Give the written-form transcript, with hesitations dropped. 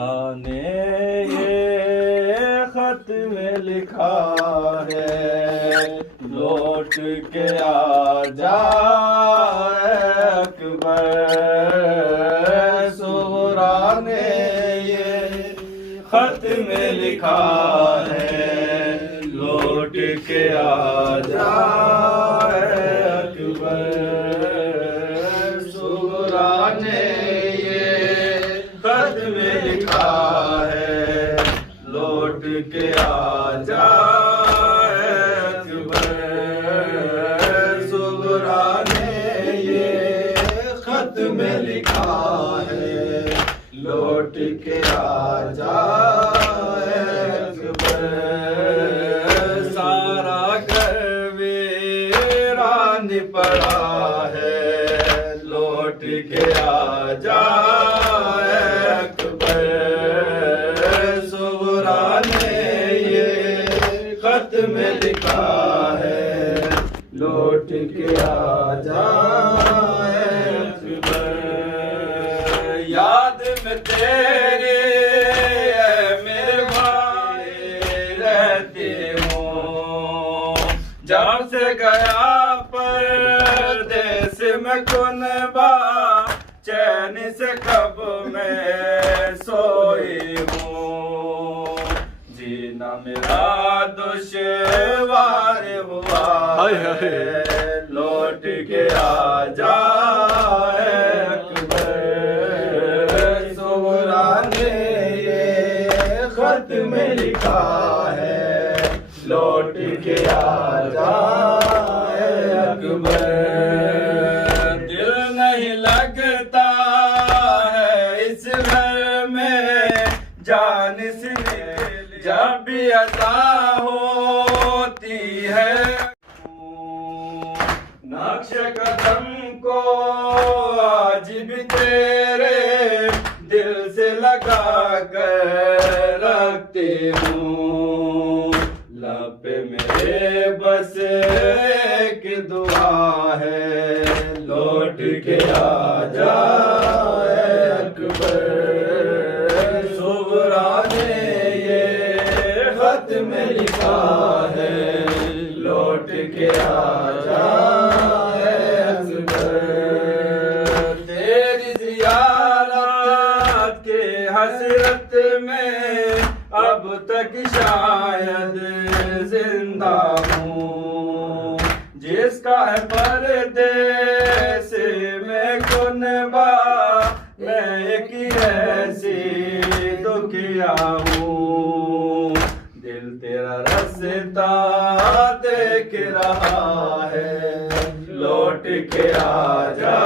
खुदा ने ये खत में लिखा है, लौट के आ जा अकबर। सुगरा ने ये खत में लिखा है, लौट के आ जा अकबर। सुगरा ने ये खत में लिखा है, लौट के आ जा अकबर। सुगरा ने ये खत में लिखा है, लौट के आ जा अकबर। सारा घर वीरान पड़ा है, लौट के आ जा अकबर। सुगरा ने ये खत में लिखा है, लौट के आ जा अकबर। याद में तेरे मेरे भाई रहते हो, जब से गया परदेस में कुनबा, चैन से कब मैं सोई हूँ। जीना मेरा दुश्वार हुआ है, लौट के आ जा अकबर। सुगरा ने ये खत में लिखा है, लौट के आ जा अकबर। दिल नहीं लगता है इस घर में, जान से जब भी अता होती है। नक्श कदम को आज भी तेरे दिल से लगा कर रखते हूँ। लब पे मेरे बस एक दुआ है, लौट के आ जा अकबर। सुगरा ने ये खत में लिखा है, लौट के आ जा अकबर। तेरी ज़ियारत के हसरत में अब तक शायद जिंदा हूँ। जिसका है परदेस में कुनबा, मैं एक ऐसी दुखिया हूँ। दिल तेरा रास्ता देख रहा है, लौट के आ जा